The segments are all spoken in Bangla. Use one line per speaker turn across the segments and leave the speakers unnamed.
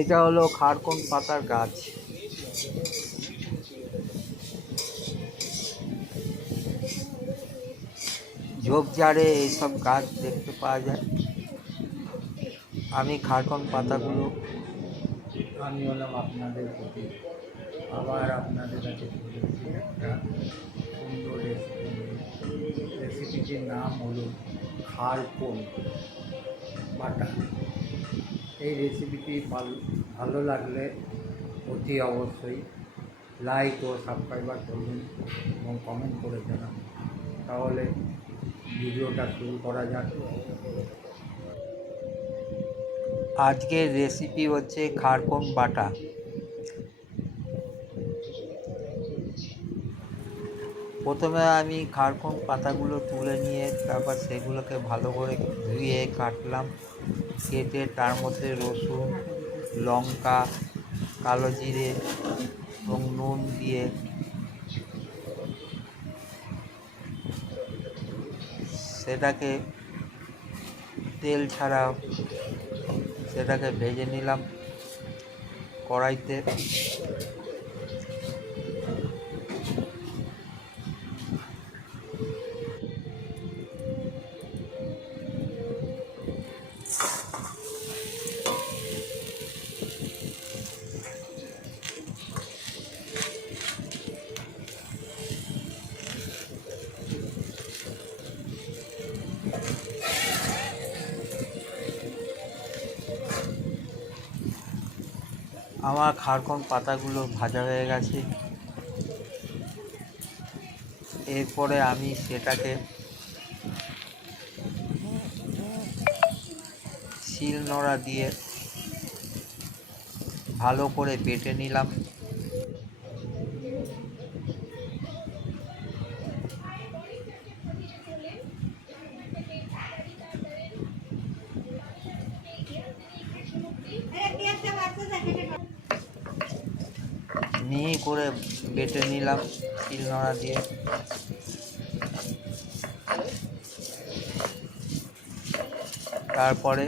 এটা হলো খারকোন পাতার গাছ। ঝোপঝাড়ে এইসব গাছ দেখতে পাওয়া যায়। আমি খারকন পাতাগুলো
আমি হলাম আপনাদের প্রতি। আবার আপনাদের কাছে একটা সুন্দর রেসিপি রেসিপিটির নাম হলো খারকোন। এই রেসিপিটি ভালো লাগলে অতি অবশ্যই লাইক ও সাবস্ক্রাইবার করুন এবং কমেন্ট করে জানান। তাহলে ভিডিওটা শুরু করা যাক।
আজকের রেসিপি হচ্ছে খারকোন বাটা। প্রথমে আমি খারকোন পাতাগুলো তুলে নিয়ে তারপর সেগুলোকে ভালো করে ধুয়ে কাটলাম, কেটে তার মধ্যে রসুন, লঙ্কা, কালো জিরে এবং নুন দিয়ে সেটাকে তেল ছাড়া সেটাকে ভেজে নিলাম কড়াইতে। আমার খারকন পাতাগুলো ভাজা হয়ে গেছে। এরপরে আমি সেটাকে শিল নোড়া দিয়ে ভালো করে বেটে নিলাম। মিহি করে বেটে নিলাম শিল নোড়া দিয়ে। তারপরে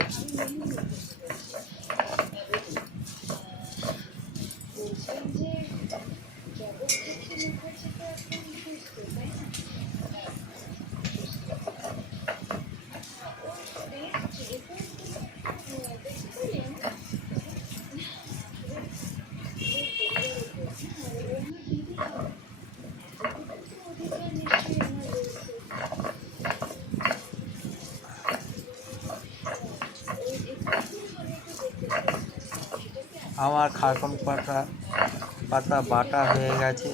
আমার খারকন পাতা পাতা বাটা হয়ে গেছে।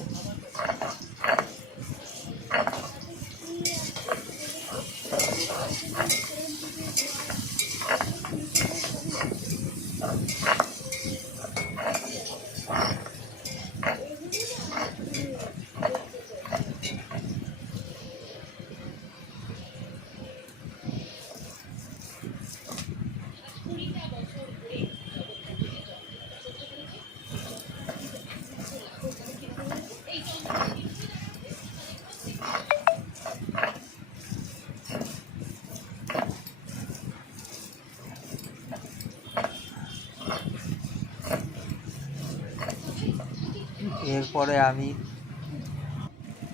এরপরে আমি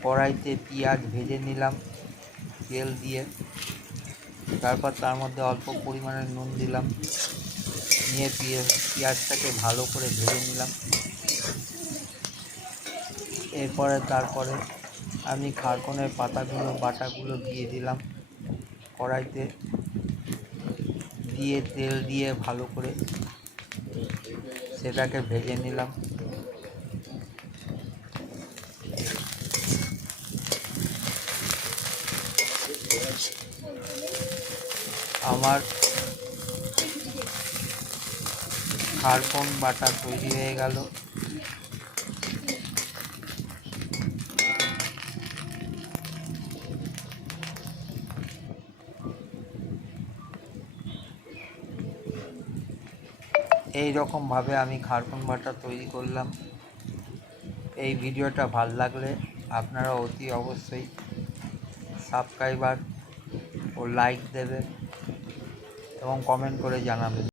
কড়াইতে পেঁয়াজ ভেজে নিলাম, তেল দিয়ে। তারপর তার মধ্যে অল্প পরিমাণে নুন দিলাম, নিয়ে পেঁয়াজটাকে ভালো করে ভেজে নিলাম। এরপরে তারপরে আমি খারকনের পাতাগুলো, বাটাগুলো দিয়ে দিলাম কড়াইতে। দিয়ে তেল দিয়ে ভালো করে সেটাকে ভেজে নিলাম। আমার খারকন বাটা তৈরি হয়ে গেল। এই রকমভাবে আমি খারকুন বাটা তৈরি করলাম। এই ভিডিওটা ভালো লাগলে আপনারা অতি অবশ্যই সাবস্ক্রাইবার ও লাইক দেবে এবং কমেন্ট করে জানাবেন।